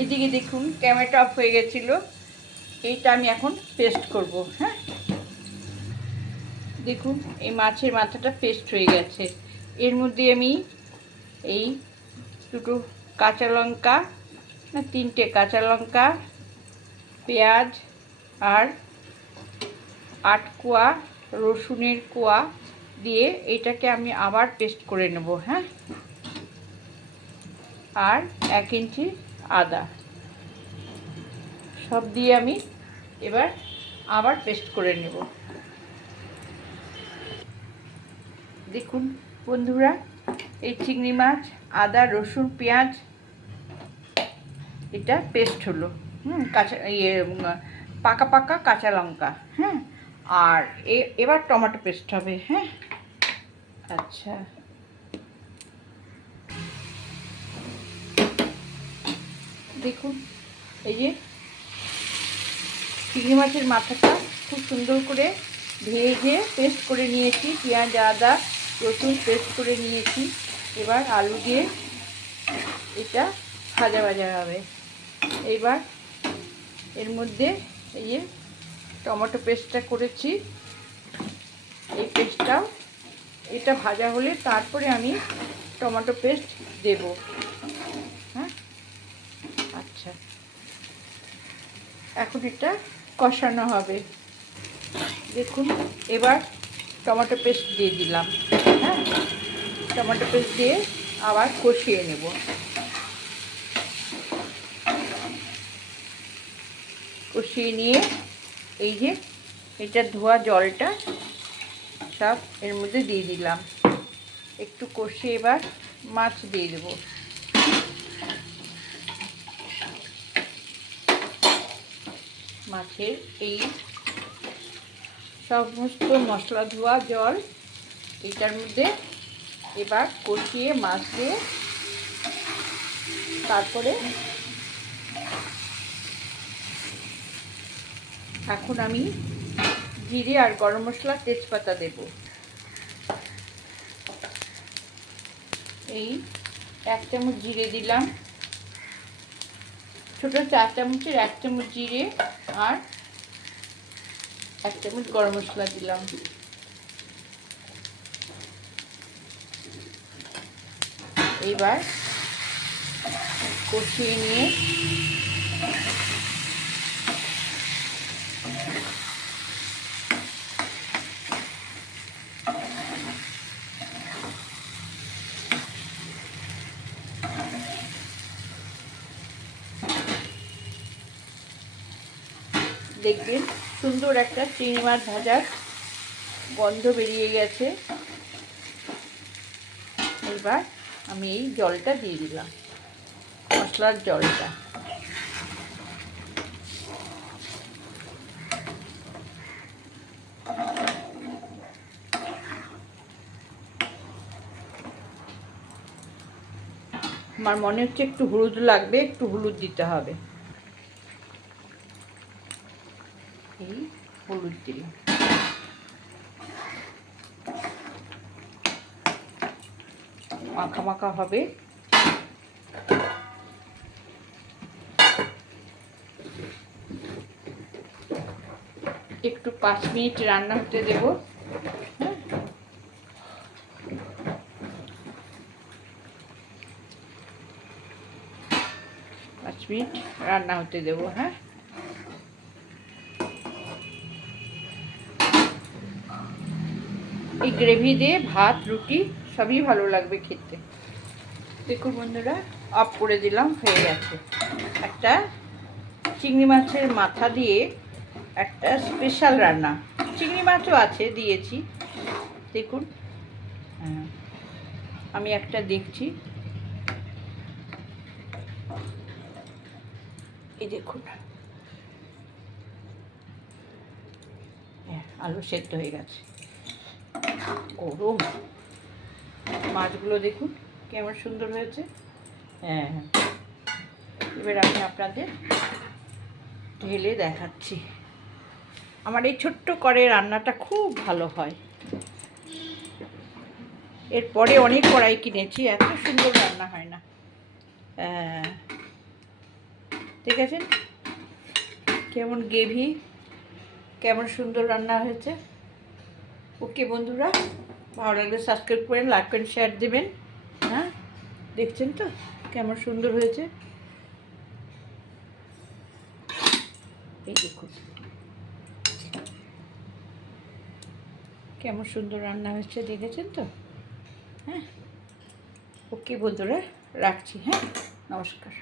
এদিকে দেখুন ক্যামেরাটা অফ হয়ে গেছিল। এইটা আমি এখন পেস্ট করব হ্যাঁ? দেখুন, এই মাছের মাথাটা পেস্ট হয়ে গেছে। এর মধ্যে আমি এই দুটো কাঁচা লঙ্কা তিনটে কাঁচা লঙ্কা, পেঁয়াজ আর আট কোয়া রসুনের কোয়া দিয়ে এটাকে আমি আবার পেস্ট করে নেব হ্যাঁ? আর এক ইঞ্চি আদা। সব দিয়ে আমি এবার আবার পেস্ট করে নেব। দেখুন বন্ধুরা, এই চিংড়ি মাছ, আদা, রসুন, পেঁয়াজ, এটা পেস্ট হলো। হুম, কাঁচা ইয়ে পাকা পাকা কাঁচা লঙ্কা হ্যাঁ আর এবার টমেটো পেস্ট হবে হ্যাঁ। আচ্ছা। দেখুন, এই যে চিংড়ি মাছের মাথাটা খুব সুন্দর করে ভেজে পেস্ট করে নিয়েছি, পেঁয়াজ, আদা, রসুন পেস্ট করে নিয়েছি। এবার আলু দিয়ে এটা ভাজা ভাজা হবে। এবার এর মধ্যে এই যে টমেটো পেস্টটা করেছি। এই পেস্টটাও এটা ভাজা হলে তারপরে আমি টমেটো পেস্ট দেব হ্যাঁ আচ্ছা এখন এটা কষানো হবে। দেখুন, এবার টমেটো পেস্ট দিয়ে দিলাম। হ্যাঁ টমেটো পেস্ট দিয়ে আবার কষিয়ে নেব। কষিয়ে নিয়ে এই যে এটা ধোয়া জলটা সব এর মধ্যে দিয়ে দিলাম। একটু কষিয়ে এবার মাছ দিয়ে দেবো। মাছের এই সমস্ত মশলা ধোয়া জল, এটার মধ্যে এবার কষিয়ে মাছ দিয়ে তারপরে এখন আমি জিরে আর গরম মশলা তেজপাতা দেব। এই এক চামচ জিরে দিলাম। ছোট চার চামচের এক চামচ জিরে আর এক চামচ গরম মশলা দিলাম। এইবার কষিয়ে নিয়ে দেখবেন, সুন্দর একটা চিংড়ি মাছ ভাজার গন্ধ বেরিয়ে গেছে। এবার আমি এই জলটা দিয়ে দিলাম, মশলার জলটা। আমার মনে হচ্ছে একটু হলুদ লাগবে, একটু হলুদ দিতে হবে এই হলুদ দিলাম মাখা মাখা হবে। একটু পাঁচ মিনিট রান্না হতে দেব। পাঁচ মিনিট রান্না হতে দেবো হ্যাঁ? এই গ্রেভি দিয়ে ভাত, রুটি সবই ভালো লাগবে খেতে। দেখুন বন্ধুরা অফ করে দিলাম, হয়ে গেছে। একটা চিংড়ি মাছের মাথা দিয়ে একটা স্পেশাল রান্না। চিংড়ি মাছও আছে, দিয়েছি। দেখুন হ্যাঁ আমি একটা দেখছি। এই দেখুন। হ্যাঁ আলু সেদ্ধ হয়ে গেছে। গরম। মাছগুলো দেখুন, কেমন সুন্দর হয়েছে। হ্যাঁ হ্যাঁ। এবার আমি আপনাদের ঢেলে দেখাচ্ছি। আমার এই ছোট্ট করে রান্নাটা খুব ভালো হয়। এরপরে অনেক কড়াই কিনেছি, এত সুন্দর রান্না হয় না। হ্যাঁ। আছে? কেমন গ্রেভি, কেমন সুন্দর রান্না হয়েছে? ওকে বন্ধুরা, ভালো লাগলে সাবস্ক্রাইব করেন লাইক করেন শেয়ার দেবেন। হ্যাঁ? দেখছেন তো? কেমন সুন্দর হয়েছে। কেমন সুন্দর রান্না হয়েছে, দেখেছেন তো? হ্যাঁ? ওকে বন্ধুরা, রাখছি। হ্যাঁ? নমস্কার।